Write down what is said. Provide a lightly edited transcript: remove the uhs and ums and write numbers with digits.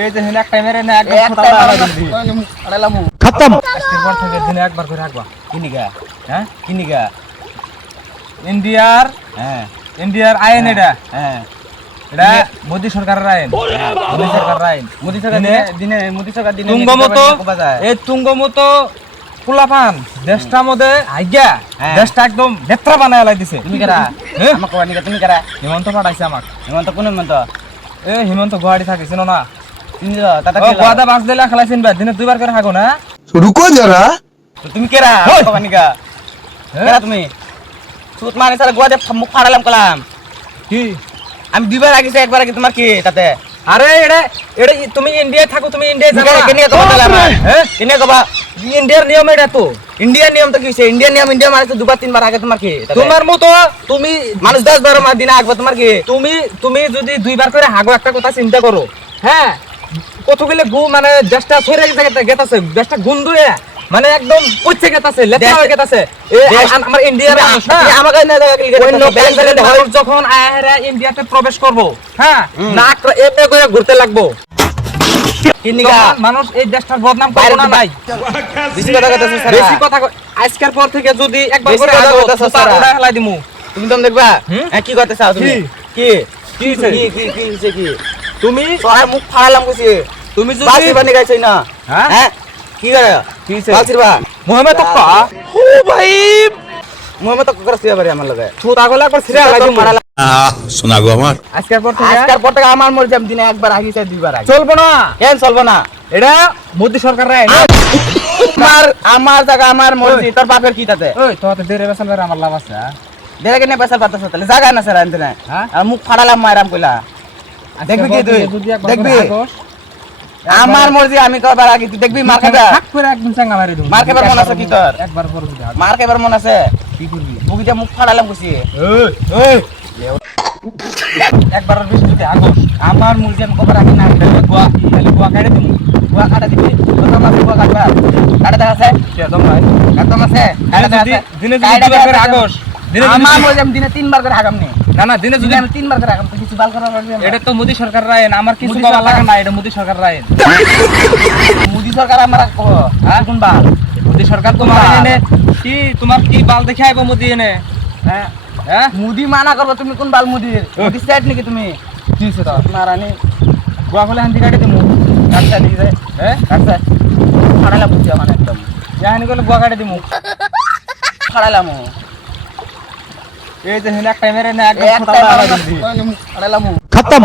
এই যে হেন একটা মেরে না একদম ছোটা আড়া দিবি আড়ালামু খতম আজকের পর থেকে দিনে একবার করে রাখবা কিনিগা হ্যাঁ কিনিগা ইন্ডিয়ার আইন এটা এটা মোদি সরকারের আইন মোদি সরকারের আইন মোদি সরকার দিনে মোদি সরকার দিনে তুঙ্গমতো এই তুঙ্গমতো কুলাপান দেশটা মধ্যে আইগা দেশটা একদম নেত্রা বানায় লাই দিছে তুমি কেরা আমাকে বানিকা তুমি কেরা হিমন্ত পাঠাইছে আমাক হিমন্ত কোন হিমন্ত হিমন্ত গুয়াহাটি থাকে চিনো না গুয়াদা বাস দিলে খেলাইছেন দিনে দুইবার করে হাগো না रुको जरा তুমি কেরা বানিকা কেরা তুমি সুত মানে সারা গুয়াদা মুখ ফাড়ালাম কলাম কি আমি দুইবার আগেছে একবার আগে তোমার কি তাতে আরে এটা এটা তুমি ইন্ডিয়ায় থাকো তুমি ইন্ডিয়ায় যাও কেনে তো বললাম হ্যাঁ কেনে কবা ইন্ডিয়ার নিয়ম এটা তো ইন্ডিয়ার নিয়ম তো কিছে ইন্ডিয়ান নিয়ম ইন্ডিয়া মানে দুবার তিনবার আগে তোমার কি তোমার মতো তুমি মানুষ 10-12 মাস দিন আগবে তোমার কি তুমি যদি দুইবার করে হাগো একটা কথা চিন্তা করো হ্যাঁ কতগুলো গু মানে দেশটা ছড়ে গেতাছে দেশটা গুন্দুয়ে মানে একদম পচে গেতাছে লেখা হয়ে গেতাছে আমার ইন্ডিয়ার আমাকে না অন্য ব্যাংকের মানুষ যখন আয়রা ইন্ডিয়াতে প্রবেশ করব হ্যাঁ না এমনি করে ঘুরতে লাগবো কিনিগা মানুষ এই দেশটার বদনাম করব না ভাই বেশি কথা কইতাছ স্যার বেশি কথা আজকের পর থেকে যদি একবার করে কইতাছ স্যার ওড়া হেলাই দিমু তুমি তো দেখবা কি করতে চাও তুমি কি কি কি তুমি সরাই মুখ ফাড়ালাম কইছি তুমি যদি বাসি বানি গাইছই না হ্যাঁ কি করে কি সে বাসিরবা মোহাম্মদ তক্কা ও ভাই মোহাম্মদ তক্কা করছিস এবারে আমার লগে ছুতা গলা একবার ছিড়া লাগি মারা শোনা গো আমার আজকের পর থেকে আমার মর্জি আমি দিনে একবার আগি চাই দুইবার আগে চলবো না কেন চলবো না এটা মোদি সরকার রায় আমার জায়গা আমার মর্জি তোর বাপের কি তাতে ওই তো দেরে বেসাল আমার লাভ আছে দেরে কেনে পয়সা পাতাছ তাহলে জায়গা না স্যার আনতে না আর মুখ ফাড়ালাম মারাম কইলা দেখবি কি তুই দেখবি আমার মর্জি আমি কবার আগে তুই দেখবি মার খাবা হাক করে একদম চাঙ্গা মারি দেব মার খাবার মন আছে কি তোর একবার পর যদি মার খাবার মন আছে কি করবি বুকিটা মুখ ফাড়ালাম কইছি ওই একবারের বেশি যদি আগস আমার মর্জি আমি কবার আগে না গোয়া খালি গোয়া কাটে দিমু গোয়া কাটা দিবি কত মাছ গোয়া কাটবা কাটা আছে একদম ভাই একদম আছে কাটা আছে দিনে যদি দুবার করে আগস দিনে আমার মর্জি আমি দিনে তিনবার করে হাগাম নি না দিনে যদি আমি তিনবার করে হাগাম তো কিছু বাল করার লাগবে এটা তো মোদি সরকার রায় আমার কিছু বাবা লাগে না এটা মোদি সরকার রায় মোদি সরকার আমার কোন বাল মোদি সরকার তোমার এনে কি তোমার কি বাল দেখে আইবো মোদি এনে হ্যাঁ হ্যাঁ মোদি মানা করবে তুমি কোন বাল মোদি মোদি সাইড নাকি তুমি কি আছে তো মারানি গোয়া ফলে হান্দি কাটে দিমু কাটছা দিই হ্যাঁ কাটছা ফাড়ালা বুঝছি মানে একদম জানি কইলে গোয়া কাটে দিমু ফাড়ালাম এই যে হেন একটা মেরে না একদম ছোটা আড়া দিবি আড়ালামু খতম